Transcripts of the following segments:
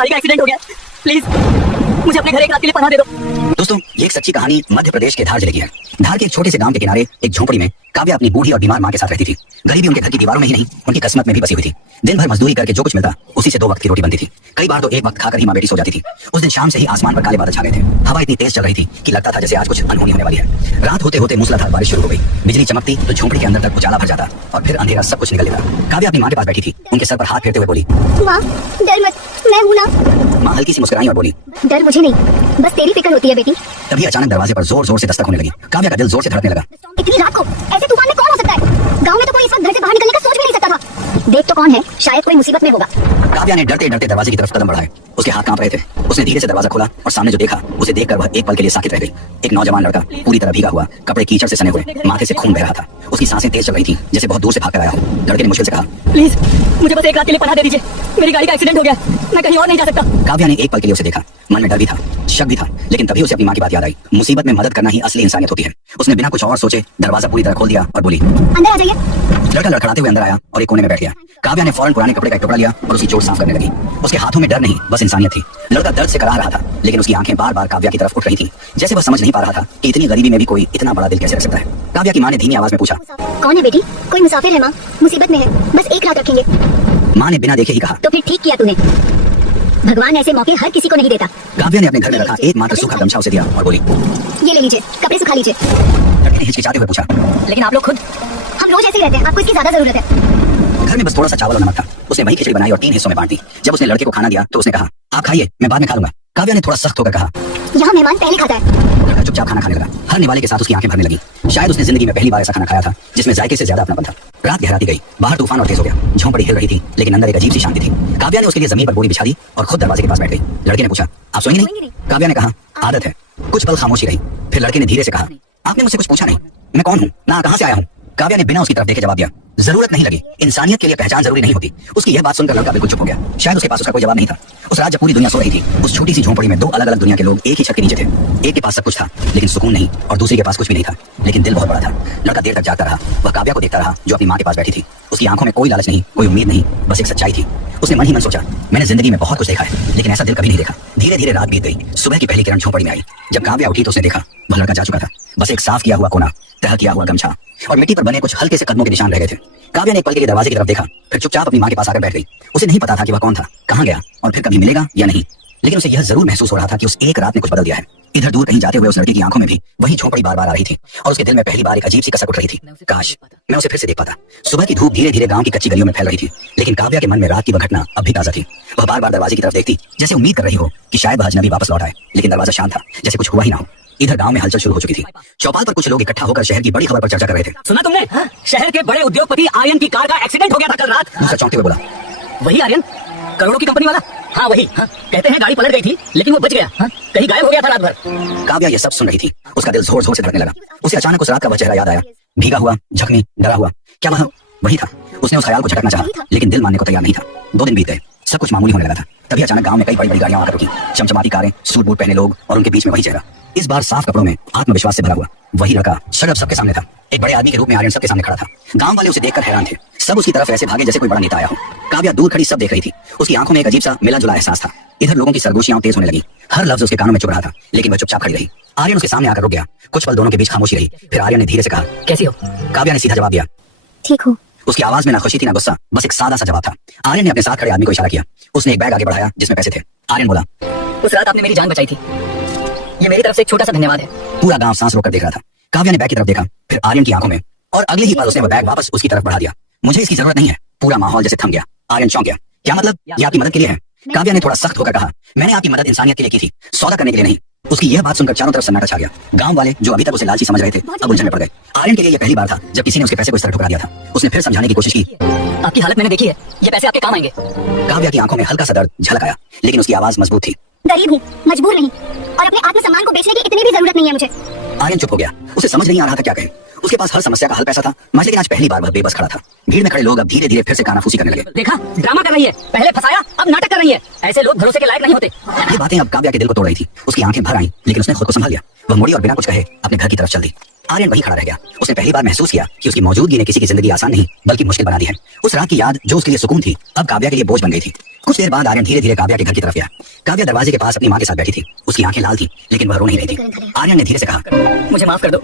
गाड़ी का एक्सीडेंट हो गया, प्लीज मुझे अपने घर एक रात के लिए पनाह दे दो। दोस्तों, ये एक सच्ची कहानी मध्य प्रदेश के धार जिले की है। धार के एक छोटे से गांव के किनारे एक झोपड़ी में काव्या अपनी बूढ़ी और बीमार मां के साथ रहती थी। गरीबी उनके घर की दीवारों में ही नहीं, उनकी किस्मत में भी बसी हुई थी। दिन भर मजदूरी करके जो कुछ मिलता उसी से 2 वक्त की रोटी बनती थी। कई बार तो एक वक्त खाकर ही मां बेटी सो जाती थी। उस दिन शाम से ही आसमान पर काले बादल छा गए थे। हवा इतनी तेज चल रही थी कि लगता था जैसे आज कुछ अनहोनी होने वाली है। रात होते होते मूसलाधार बारिश शुरू हो गई। बिजली चमकती तो झोपड़ी के अंदर तक उजाला भर जाता और फिर अंधेरा सब कुछ निकल लेता। काव्या अपनी मां के पास बैठी थी। उनके सर पर हाथ फेरते हुए बोली, माँ डर मत, मैं हूँ ना। मां हल्की सी मुस्कुराई और बोली, डर मुझे नहीं, बस तेरी फिक्र होती है बेटी। तभी अचानक दरवाजे पर जोर जोर से दस्तक होने लगी। काव्या का दिल जोर से धड़कने लगा। इतनी रात को ऐसे तूफान में कौन हो सकता है? गांव में तो कोई इस वक्त घर से बाहर निकलने का सोच भी नहीं सकता था। देख तो कौन है, शायद कोई मुसीबत में होगा। काव्या ने डरते डरते दरवाजे की तरफ कदम बढ़ाए। उसके हाथ कांप रहे थे। उसने धीरे से दरवाजा खोला और सामने जो देखा उसे देखकर वह एक पल के लिए साकित रह गई। एक नौजवान लड़का पूरी तरह भीगा हुआ, कपड़े कीचड़ से सने हुए, माथे से खून बह रहा था। उसकी सांसें तेज चल रही थी जैसे बहुत दूर से भाग कर आया हो। लड़के ने मुश्किल से कहा, प्लीज मुझे बस एक रात के लिए पनाह दे दीजिए, मेरी गाड़ी का एक्सीडेंट हो गया, मैं कहीं और नहीं जा सकता। काव्या ने एक पल के लिए उसे देखा। मन में डर भी था, शक भी था, लेकिन तभी उसे अपनी मां की बात याद आई। मुसीबत में मदद करना ही असली इंसानियत होती है। उसने बिना कुछ और सोचे दरवाजा पूरी तरह खोल दिया और बोली, अंदर आ जाइए। लड़का लड़खड़ाते हुए अंदर आया और एक कोने में बैठ गया। काव्या ने फौरन पुराने कपड़े का एक टुकड़ा लिया और उसकी चोट साफ करने लगी। उसके हाथों में डर नहीं, बस इंसानियत थी। लड़का दर्द से कराह रहा था, लेकिन उसकी आंखें बार बार काव्या की तरफ उठ रही थी, जैसे वह समझ नहीं पा रहा था कि इतनी गरीबी में भी कोई इतना बड़ा दिल कैसे रख सकता है। काव्या की मां ने धीमी आवाज में पूछा, कौन है बेटी? कोई मुसाफिर है माँ, मुसीबत में है, बस एक रात रखेंगे। मां ने बिना देखे ही कहा, तो फिर ठीक किया तूने, भगवान ऐसे मौके हर किसी को नहीं देता। काव्या ने अपने घर में रखा एकमात्र सूखा गमछा उसे दिया और बोली, ये ले लीजिए, कपड़े सुखा लीजिए। लड़के ने हिचकिचाते हुए पूछा, लेकिन आप लोग खुद? हम रोज ऐसे ही रहते हैं, आपको इसकी ज्यादा जरूरत है। घर में बस थोड़ा सा चावल और नमक था। उसने वही खिचड़ी बनाई और 3 हिस्सों में बांट दी। जब उसने लड़के को खाना दिया तो उसने कहा, आप खाइए, मैं बाद में खा लूंगा। काव्या ने थोड़ा सख्त होकर कहा, यहाँ मेहमान पहले खाता है। लड़का चुपचाप खाना खाने लगा। हर निवाले के साथ उसकी आंखें भरने लगी। शायद उसने जिंदगी में पहली बार ऐसा खाना खाया था जिसमें जायके से ज्यादा अपनापन था। रात गहराती गई, बाहर तूफान और तेज हो गया। झोंपड़ी हिल रही थी, लेकिन अंदर एक अजीब सी शांति थी। काव्या ने उसके लिए जमीन पर बोरी बिछा दी और खुद दरवाजे के पास बैठ गई। लड़के ने पूछा, आप सोएंगे नहीं? काव्या ने कहा, आदत है। कुछ पल खामोशी रही, फिर लड़के ने धीरे से कहा, आपने मुझसे कुछ पूछा नहीं, मैं कौन हूँ, ना कहाँ से आया हूँ? काव्या ने बिना उसकी तरफ देखे जवाब दिया, जरूरत नहीं लगी। इंसानियत के लिए पहचान जरूरी नहीं होती। उसकी यह बात सुनकर लड़का बिल्कुल चुप हो गया। शायद उसके पास उसका कोई जवाब नहीं था। उस रात जब पूरी दुनिया सो रही थी, उस छोटी सी झोंपड़ी में 2 अलग अलग दुनिया के लोग एक ही छत के नीचे थे। एक के पास सब कुछ था लेकिन सुकून नहीं, और दूसरे के पास कुछ भी नहीं था लेकिन दिल बहुत बड़ा था। लड़का देर तक जागता रहा। वह काव्या को देखता रहा जो अपनी मां के पास बैठी थी। उसकी आंखों में कोई लालच नहीं, कोई उम्मीद नहीं, बस एक सच्चाई थी। उसने मन ही मन सोचा, मैंने जिंदगी में बहुत कुछ देखा है लेकिन ऐसा दिल कभी नहीं देखा। धीरे धीरे रात बीत गई। सुबह की पहली किरण झोंपड़ी में आई। जब काव्या उठी तो उसने देखा वह लड़का जा चुका था। बस एक साफ किया हुआ कोना, तह किया हुआ गमछा और मिट्टी पर बने कुछ हल्के से कदमों के निशान रह गए थे। काव्या ने एक पल के लिए दरवाजे की तरफ देखा, फिर चुपचाप अपनी मां के पास आकर बैठ गई। उसे नहीं पता था कि वह कौन था, कहां गया और फिर कभी मिलेगा या नहीं, लेकिन उसे यह जरूर महसूस हो रहा था कि उस एक रात ने कुछ बदल दिया है। इधर दूर कहीं जाते हुए उस लड़के की आंखों में भी वही झोंपड़ी बार बार आ रही थी और उसके दिल में पहली बार एक अजीब सी कसक उठ रही थी। काश मैं उसे फिर से देख पाता। सुबह की धूप धीरे धीरे गांव की कच्ची गलियों में फैल रही थी, लेकिन काव्या के मन में रात की वह घटना अब भी ताजा थी। वह बार बार दरवाजे की तरफ देखती, जैसे उम्मीद कर रही हो कि शायद वह अजनबी वापस लौट आए, लेकिन दरवाजा शांत था, जैसे कुछ हुआ ही ना हो। इधर गांव में हलचल शुरू हो चुकी थी। चौपाल पर कुछ लोग इकट्ठा होकर शहर की बड़ी खबर पर चर्चा कर रहे थे। सुना तुमने? शहर के बड़े उद्योगपति आर्यन की कार का एक्सीडेंट हो गया था कल रात। दूसरा चौंकते हुए बोला, वही आर्यन, करोड़ों की कंपनी वाला? हाँ वही। कहते हैं गाड़ी पलट गई थी लेकिन वो बच गया। कहीं गायब हो गया था रात भर। काव्या ये सब सुन रही थी। उसका दिल जोर जोर से धड़कने लगा। उसे अचानक उस रात का वह चेहरा याद आया, भीगा हुआ, जख्मी, डरा हुआ। क्या वह वही था? उसने उस ख्याल को झटकना चाहा लेकिन दिल मानने को तैयार नहीं था। 2 दिन बीत गए, सब कुछ मामूली होने लगा था। तभी अचानक गांव में कई बड़ी बड़ी गाड़ियां आकर रुकी। चमचमाती कारें, सूट बूट पहने लोग और उनके बीच में वही चेहरा, इस बार साफ कपड़ों में, आत्मविश्वास से भरा हुआ। वही लड़का शगफ सबके सामने था। एक बड़े आदमी के रूप में आर्यन सबके सामने खड़ा था। गांव वाले उसे देखकर हैरान थे। सब उसकी तरफ ऐसे भागे जैसे कोई बड़ा नेता आया हो। काव्या दूर खड़ी सब देख रही थी। उसकी आंखों में एक अजीब सा मिला जुला एहसास था। इधर लोगों की सरगोशियां तेज होने लगी। हर लफ्ज उसके कानों में चुभ रहा था, लेकिन वह चुपचाप खड़ी रही। आर्यन उसके सामने आकर रुक गया। कुछ पल दोनों के बीच खामोशी रही। फिर आर्यन ने धीरे से कहा, कैसी हो? काव्या ने सीधा जवाब दिया, ठीक हूँ। उसकी आवाज में ना खुशी थी ना गुस्सा, बस एक सादा सा जवाब था। आर्यन ने अपने साथ खड़े आदमी को इशारा किया। उसने एक बैग आगे बढ़ाया जिसमें पैसे थे। आर्यन बोला, उस रात आपने मेरी जान बचाई थी, ये मेरी तरफ से एक छोटा सा धन्यवाद है। पूरा गांव सांस रोककर देख रहा था। काव्या ने बैग की तरफ देखा, फिर आर्यन की आंखों में, और अगले ही पल उसने वह बैग वापस उसकी तरफ बढ़ा दिया। मुझे इसकी जरूरत नहीं है। पूरा माहौल जैसे थम गया। आर्यन चौंक गया। क्या मतलब? ये आपकी मदद के लिए है? काव्या ने थोड़ा सख्त होकर कहा, मैंने आपकी मदद इंसानियत के लिए की थी, सौदा करने के लिए नहीं। उसकी यह बात सुनकर चारों तरफ सन्नाटा छा गया। गांव वाले जो अभी तक उसे लालची समझ रहे थे अब उलझन में पड़ गए। आर्यन के लिए यह पहली बार था जब किसी ने उसके पैसे को इस तरह ठुकरा दिया था। उसने फिर समझाने की कोशिश की, आपकी हालत मैंने देखी है, ये पैसे आपके काम आएंगे। काव्या की आंखों में हल्का सा दर्द झलक आया, लेकिन उसकी आवाज मजबूत थी। गरीब हूँ, मजबूर नहीं, और अपने आत्मसम्मान को बेचने की इतनी भी जरूरत नहीं है मुझे। आर्यन चुप हो गया। उसे समझ नहीं आ रहा था क्या कहे। उसके पास हर समस्या का हल पैसा था, लेकिन आज पहली बार वह बेबस खड़ा था। भीड़ में खड़े लोग अब धीरे धीरे फिर से कानाफूसी करने लगे। देखा, ड्रामा कर रही है, पहले फंसाया अब नाटक कर रही है। ऐसे लोग भरोसे के लायक नहीं होते। ये बातें अब काव्या के दिल को तोड़ रही थी। उसकी आंखें भर आई, लेकिन उसने खुद को संभाल लिया। वह मुड़ी और बिना कुछ कहे अपने घर की तरफ चल दी। आर्यन वहीं खड़ा रह गया। उसने पहली बार महसूस किया कि उसकी मौजूदगी ने किसी की जिंदगी आसान नहीं बल्कि मुश्किल बना दी है। उस रात की याद जो उसके लिए सुकून थी अब काव्या के लिए बोझ बन गई थी। कुछ देर बाद आर्यन धीरे धीरे काव्या के घर की तरफ गया। काव्या दरवाजे के पास अपनी माँ के साथ बैठी थी। उसकी आंखें लाल थी लेकिन वह रो नहीं रही थी। आर्यन ने धीरे से कहा, मुझे माफ कर दो,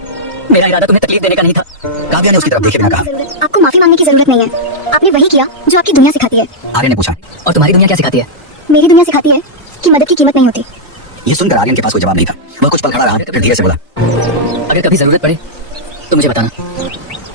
मेरा इरादा तुम्हें तकलीफ देने का नहीं था। काव्या ने उसकी तरफ देखे बिना कहा। आपको माफी मांगने की जरूरत नहीं है, आपने वही किया जो आपकी दुनिया सिखाती है। आर्यन ने पूछा, और तुम्हारी दुनिया क्या सिखाती है? मेरी दुनिया सिखाती है कि मदद की कीमत नहीं होती। ये सुनकर आर्यन के पास कोई जवाब नहीं था। वह कुछ पल खड़ा रहा फिर धीरे से बोला, अगर कभी जरूरत पड़े तो मुझे बताना।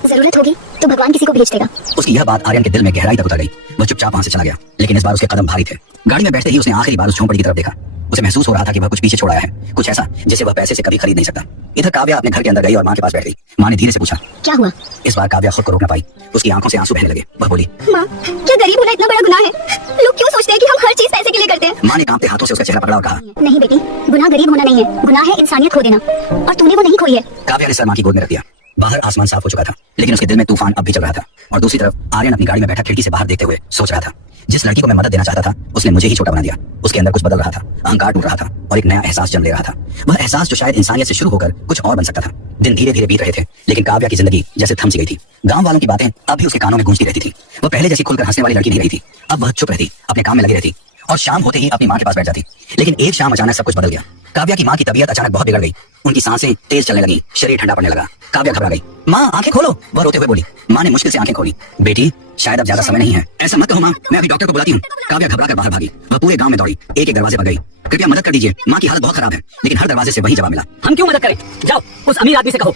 जरूरत होगी तो भगवान किसी को भेज देगा। उसकी यह बात आर्यन के दिल में गहराई तक उतर गई। वह चुपचाप वहां से चला गया लेकिन इस बार उसके कदम भारी थे। गाड़ी में बैठते ही उसने आखिरी बार उस झोंपड़ी की तरफ देखा। उसे महसूस हो रहा था कि वह कुछ पीछे छोड़ आया है, कुछ ऐसा जिसे वह पैसे से कभी खरीद नहीं सकता। इधर काव्या अपने घर के अंदर गई और माँ के पास बैठ गई। माँ ने धीरे से पूछा, क्या हुआ? इस बार काव्या खुद को रोक न पाई। उसकी आंखों से आंसू बहने लगे। वह बोली, माँ, क्या गरीब होना इतना बड़ा गुनाह है? लोग क्यों सोचते हैं कि हम हर चीज पैसे के लिए करते हैं? माँ ने कांपते हाथों से उसका चेहरा पकड़ा और कहा, नहीं बेटी, गुनाह गरीब होना नहीं है, गुनाह है इंसानियत खो देना, और तूने वो नहीं खोई है। काव्या ने सर माँ की गोद में रख दिया। बाहर आसमान साफ हो चुका था लेकिन उसके दिल में तूफान अब भी चल रहा था। और दूसरी तरफ आर्यन अपनी गाड़ी में बैठा खिड़की से बाहर देखते हुए सोच रहा था, जिस लड़की को मैं मदद देना चाहता था उसने मुझे ही छोटा बना दिया। उसके अंदर कुछ बदल रहा था, अहंकार टूट रहा था और एक नया एहसास जन्म ले रहा था। वह एहसास जो शायद इंसानियत से शुरू होकर कुछ और बन सकता था। दिन धीरे धीरे बीत रहे थे लेकिन काव्या की जिंदगी जैसे थम सी गई थी। गांव वालों की बातें अब भी उसके कानों में गूंजती रहती थी। वह पहले जैसी खुलकर हंसने वाली लड़की नहीं रही थी। अब वह चुप रहती, अपने काम में लगी रहती और शाम होते ही अपनी माँ के पास बैठ जाती। लेकिन एक शाम अचानक सब कुछ बदल गया। काव्या की माँ की तबीयत अचानक बहुत बिगड़ गई। उनकी सांसें तेज चलने लगी, शरीर ठंडा पड़ने लगा। काव्या घबरा गई। माँ, आंखें खोलो, वह रोते हुए बोली। माँ ने मुश्किल से आंखें खोली। बेटी, शायद अब ज्यादा समय नहीं है। ऐसा मत कहो माँ, मैं अभी डॉक्टर को बुलाती हूँ। काव्या घबरा कर बाहर भागी। वह पूरे गांव में दौड़ी, एक एक दरवाजे पर गई। कृपया मदद कर दीजिए, माँ की हालत बहुत खराब है। लेकिन हर दरवाजे से वही जवाब मिला, हम क्यों मदद करें? जाओ उस अमीर आदमी से कहो।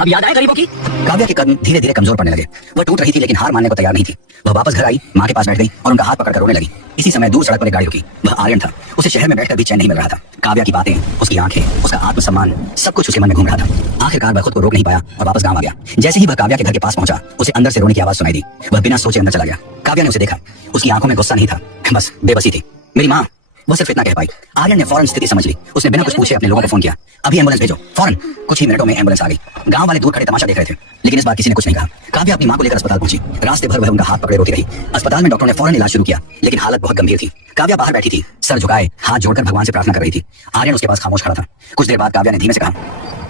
अब याद आए गरीबों की? काव्या के कदम धीरे धीरे कमजोर पड़ने लगे। वह टूट रही थी लेकिन हार मानने को तैयार नहीं थी। वह वापस घर आई, माँ के पास बैठ गई और उनका हाथ पकड़कर रोने लगी। इसी समय दूर सड़क पर एक गाड़ी रुकी। वह आर्यन था। उसे शहर में बैठकर भी चैन नहीं मिल रहा था। काव्या की बातें, उसकी आंखें, उसका आत्मसम्मान, सब कुछ उसके मन में घूम रहा था। आखिरकार वह खुद को रोक नहीं पाया और वापस गांव आ गया। जैसे ही वह काव्या के घर के पास पहुंचा उसे अंदर से रोने की आवाज सुनाई दी। वह बिना सोचे अंदर चला गया। काव्या ने उसे देखा। उसकी आंखों में गुस्सा नहीं था, बस बेबसी थी। मेरी माँ, वह सिर्फ इतना कह पाई। आर्यन ने फौरन स्थिति समझ ली। उसने बिना कुछ पूछे अपने लोगों को फोन किया, अभी एम्बुलेंस भेजो, फौरन। कुछ ही मिनटों में एम्बुलेंस आ गई। गांव वाले दूर खड़े तमाशा देख रहे थे लेकिन इस बार किसी ने कुछ नहीं कहा। काव्या अपनी मां को लेकर अस्पताल पहुंची। रास्ते भर वह उनका हाथ पकड़े रोती रही। अस्पताल में डॉक्टर ने फौरन इलाज शुरू किया लेकिन हालत बहुत गंभीर थी। काव्या बाहर बैठी थी, सर झुकाए, हाथ जोड़कर भगवान से प्रार्थना कर रही थी। आर्यन उसके पास खामोश खड़ा था। कुछ देर बाद काव्या ने धीमे से कहा,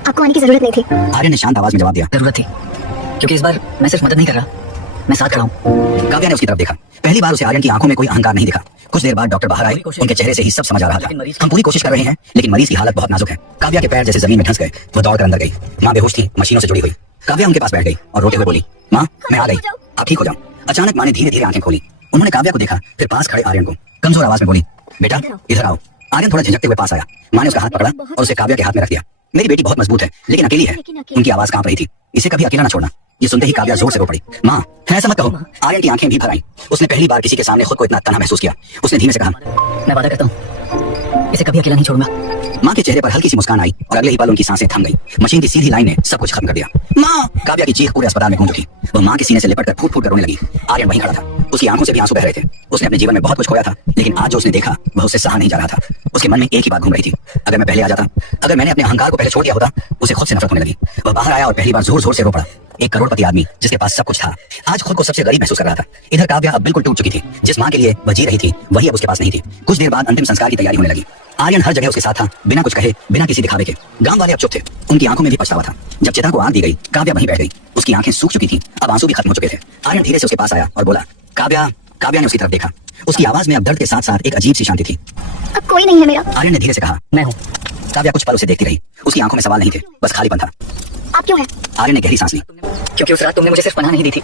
आपको आने की जरूरत नहीं थी। आर्यन ने शांत आवाज में जवाब दिया, जरूरत थी, क्योंकि इस बार मैं सिर्फ मदद नहीं कर रहा, मैं साथ खड़ा हूँ। काव्या ने उसकी तरफ देखा। पहली बार उसे आर्यन की आंखों में कोई अहंकार नहीं दिखा। कुछ देर बाद डॉक्टर बाहर आए। उनके चेहरे से ही सब समझ आ रहा था। हम पूरी कोशिश कर रहे हैं लेकिन मरीज की हालत बहुत नाजुक है। काव्या के पैर जैसे जमीन में धंस गए। वह दौड़कर अंदर गई। माँ बेहोश थी, मशीनों से जुड़ी हुई। काव्या उनके पास बैठ गई और रोते हुए बोली, माँ, मैं आ गई, आप ठीक हो जाओ। अचानक माँ ने धीरे धीरे आंखें खोली। उन्होंने काव्या को देखा, फिर पास खड़े आर्यन को। कमजोर आवाज में बोली, बेटा इधर आओ। आर्यन थोड़ा झिझकते हुए पास आया। माँ ने उसका हाथ पकड़ा और उसे काव्या के हाथ में रख दिया। मेरी बेटी बहुत मजबूत है लेकिन अकेली है। उनकी आवाज कांप रही थी। इसे कभी अकेला न छोड़ना। ये सुनते ही काव्या जोर से रो पड़ी। माँ, ऐसा मत कहो। आर्यन की आंखें भी भर आईं। उसने पहली बार किसी के सामने खुद को इतना तन्हा महसूस किया। उसने धीमे से कहा, मैं वादा करता हूँ इसे कभी अकेला नहीं छोड़ूंगा। माँ के चेहरे पर हल्की सी मुस्कान आई और अगले ही पल उनकी सांसें थम गई। मशीन की सीधी लाइन ने सब कुछ खत्म कर दिया। माँ, काव्या की चीख पूरे अस्पताल में गूंज उठी। वह माँ के सीने से लिपट कर फूट फूट कर रोने लगी। आर्यन वहीं खड़ा था। उसकी आंखों से भी आंसू बह रहे थे। उसने अपने जीवन में बहुत कुछ खोया था लेकिन आज जो उसने देखा वह उससे सहा नहीं जा रहा था। उसके मन में एक ही बात घूम रही थी, अगर मैं पहले आ जाता, अगर मैंने अपने अहंकार को पहले छोड़ दिया होता। उसे खुद से नफरत होने लगी। वह बाहर आया और पहली बार जोर जोर से रो पड़ा। एक करोड़पति आदमी जिसके पास सब कुछ था आज खुद को सबसे गरीब महसूस कर रहा था। इधर काव्या अब बिल्कुल टूट चुकी थी। जिस माँ के लिए वह जी रही थी वही अब उसके पास नहीं थी। कुछ देर बाद अंतिम संस्कार की तैयारी होने लगी। आर्यन हर जगह उसके साथ था, बिना कुछ कहे, बिना किसी दिखावे के। गांव वाले अब चुप थे। उनकी आंखों में भी पछतावा था। जब चिता को आग दी गई, काव्या वहीं बैठ गई। उसकी आंखें सूख चुकी थी, अब आंसू भी खत्म हो चुके थे। आर्यन धीरे से उसके पास आया और बोला, काव्या। काव्या ने उसकी तरफ देखा। उसकी आवाज में अब दर्द के साथ साथ एक अजीब सी शांति थी। अब कोई नहीं है मेरा। आर्यन ने धीरे से कहा, मैं हूँ। काव्या कुछ पल उसे देखती रही। उसकी आंखों में सवाल नहीं थे, बस खालीपन था। आप क्यों हैं? आर्यन ने गहरी सांस ली। क्योंकि उस रात तुमने मुझे सिर्फ पनाह नहीं दी थी,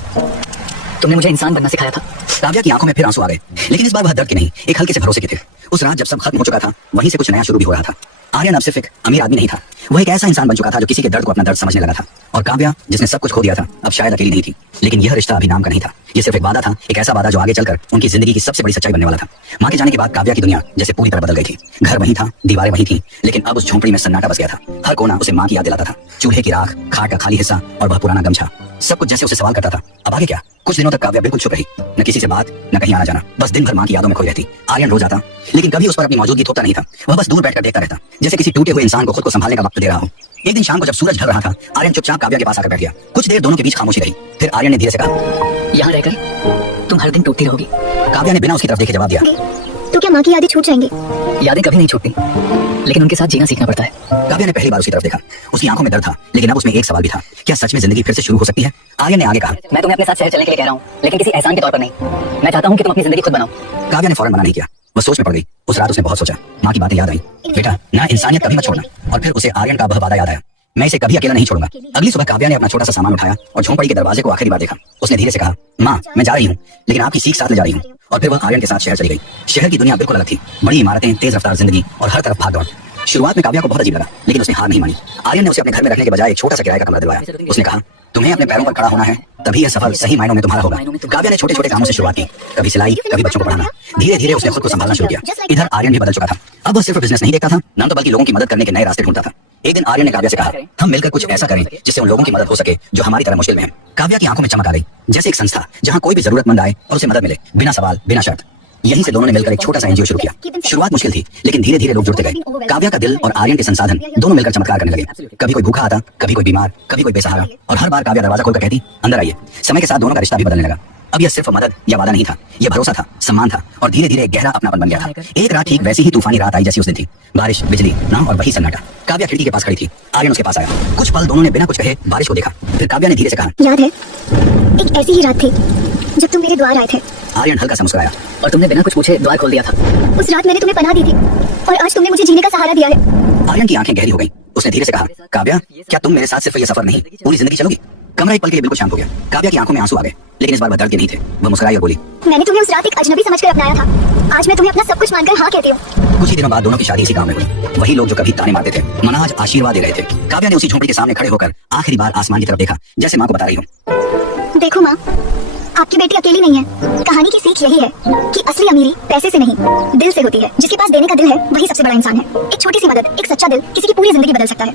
तुमने मुझे इंसान बनना सिखाया था। काव्या की आंखों में फिर आंसू आ गए लेकिन इस बार वह दर्द के नहीं, एक हल्के से भरोसे के थे। उस रात जब सब खत्म हो चुका था वहीं से कुछ नया शुरू भी हो रहा था। आर्यन अब सिर्फ एक अमीर आदमी नहीं था, वह एक ऐसा इंसान बन चुका था जो किसी के दर्द को अपना दर्द समझने लगा था। और काव्या, जिसने सब कुछ खो दिया था, अब शायद अकेली नहीं थी। लेकिन यह रिश्ता अभी नाम का नहीं था। यह सिर्फ एक वादा था, एक ऐसा वादा जो आगे चलकर उनकी जिंदगी की सबसे बड़ी सच्चाई बनने वाला था। माँ के जाने के बाद काव्या की दुनिया जैसे पूरी तरह बदल गई थी। घर वहीं था, दीवारें वहीं थी, लेकिन अब उस झोंपड़ी में सन्नाटा बस गया था। हर कोना उसे माँ की याद दिलाता था। चूल्हे की राख, खाट का खाली हिस्सा और वह पुराना गमछा, सब कुछ जैसे उसे सवाल करता था, अब आगे क्या? कुछ दिनों तक काव्या बिल्कुल चुप रही, न किसी से बात, न कहीं आना जाना, बस दिन भर माँ की यादों में खोई रहती। आर्यन रोज आता लेकिन कभी उस पर अपनी मौजूदगी थोपता नहीं था। वह बस दूर बैठकर देखता रहता, जैसे किसी टूटे हुए इंसान को खुद को संभालने का वक्त दे रहा हो। एक दिन शाम को जब सूरज ढल रहा था, आर्यन चुपचाप काव्या के पास आकर बैठ गया। कुछ देर दोनों के बीच खामोशी रही। फिर आर्यन ने धीरे से कहा, यहाँ रहकर तुम हर दिन टूटती रहोगी। काव्या ने बिना उसकी तरफ देखे जवाब दिया, तो क्या माँ की यादें छूट जाएंगी? यादें कभी नहीं छूटती, लेकिन उनके साथ जीना सीखना पड़ता है। काव्या ने पहली बार उसकी तरफ देखा। उसकी आंखों में डर था, लेकिन अब उसमें एक सवाल भी था, क्या सच में जिंदगी फिर से शुरू हो सकती है? आर्यन ने आगे कहा, मैं तुम्हें अपने साथ शहर चलने के लिए कह रहा हूँ, लेकिन किसी एहसान के तौर पर नहीं। मैं चाहता हूँ कि तुम अपनी जिंदगी खुद बनाओ। काव्या ने फौरन मना नहीं किया। वह सोच में पड़ गई। उस रात उसने बहुत सोचा। माँ की बातें याद आई, बेटा ना इंसानियत कभी मत छोड़ना। और फिर उसे आर्यन का वह वादा याद आया, मैं इसे कभी अकेला नहीं छोड़ूंगा। अगली सुबह काव्या ने अपना छोटा सा सामान उठाया और झोंपड़ी के दरवाजे को आखिरी बार देखा। उसने धीरे से कहा, माँ मैं जा रही हूँ, लेकिन आपकी सीख साथ ले जा रही हूँ। और फिर वह आर्यन के साथ शहर चली गई। शहर की दुनिया बिल्कुल अलग थी। बड़ी इमारतें, तेज रफ्तार जिंदगी और हर तरफ भागदौड़। शुरुआत में काव्या को बहुत अजीब लगा, लेकिन उसने हार नहीं मानी। आर्यन ने उसे अपने घर में रखने के बजाय एक छोटा सा किराए का कमरा दिलवाया। उसने कहा, तुम्हें अपने पैरों पर खड़ा होना है, तभी यह सफर सही मायनों में तुम्हारा होगा। काव्या ने छोटे छोटे कामों से शुरुआत की, कभी सिलाई, कभी बच्चों को पढ़ाना। धीरे धीरे उसने खुद को संभालना शुरू किया। इधर आर्यन भी बदल चुका था। अब वह सिर्फ बिजनेस नहीं देखता था, न तो बल्कि लोगों की मदद करने के नए रास्ते ढूंढता था। एक दिन आर्यन ने काव्या से कहा, हम मिलकर कुछ ऐसा करें जिससे उन लोगों की मदद हो सके जो हमारी तरह मुश्किल में हैं। काव्या की आंखों में चमक आ गई, जैसे एक संस्था जहां कोई भी जरूरतमंद आए और उसे मदद मिले, बिना सवाल बिना शर्त। यहीं से दोनों ने मिलकर एक छोटा सा एनजीओ शुरू किया। शुरुआत मुश्किल थी, लेकिन धीरे धीरे लोग जुड़ते गए। काव्या का दिल और आर्यन के संसाधन दोनों मिलकर चमत्कार करने लगे। कभी कोई भूखा आता, कभी कोई बीमार, कभी कोई बेसहारा, और हर बार काव्या दरवाजा खोलकर कहती, अंदर आइए। समय के साथ दोनों का रिश्ता भी बदलने लगा। अब यह सिर्फ मदद या वादा नहीं था, यह भरोसा था, सम्मान था, और धीरे धीरे गहरा अपनापन बन गया था। एक रात ठीक वैसी ही तूफानी रात आई जैसी उस दिन थी। बारिश, बिजली, नाव और वही सन्नाटा। काव्या खिड़की के पास खड़ी थी। आर्यन उसके पास आया। कुछ पल दोनों ने बिना कुछ कहे बारिश को देखा। फिर काव्या ने धीरे से कहा, याद है एक ऐसी ही रात थी जब तुम मेरे द्वार आए थे। आर्यन हल्का सा मुस्कुराया। और तुमने बिना कुछ पूछे द्वार खोल दिया था। उस रात मैंने तुम्हें पनाह दी थी और आज तुमने मुझे जीने का सहारा दिया है। आर्यन की आंखें गहरी हो गईं। उसने धीरे से कहा, काव्या क्या तुम मेरे साथ सिर्फ ये सफर नहीं, पूरी जिंदगी चलोगी? कमरा एक पल के लिए बिल्कुल शांत हो गया। काव्या की आंखों में आंसू आ गए, लेकिन इस बार वह दर्द के नहीं थे। वह मुस्कुराई और बोली, मैंने तुम्हें उस रात एक अजनबी समझकर अपनाया था। आज मैं तुम्हें अपना सब कुछ मानकर हाँ कहती हूँ। कुछ ही दिनों बाद दोनों की शादी इसी गांव में हुई। वही लोग जो कभी ताने मारते थे, मना आज आशीर्वाद दे रहे थे। काव्या ने उसी झोंपड़ी के सामने खड़े होकर आखिरी बार आसमान की तरफ देखा, जैसे माँ को बता रही हूँ, देखो माँ, आपकी बेटी अकेली नहीं है। कहानी की सीख यही है कि असली अमीरी पैसे से नहीं, दिल से होती है। जिसके पास देने का दिल है वही सबसे बड़ा इंसान है। एक छोटी सी मदद, एक सच्चा दिल किसी की पूरी जिंदगी बदल सकता है।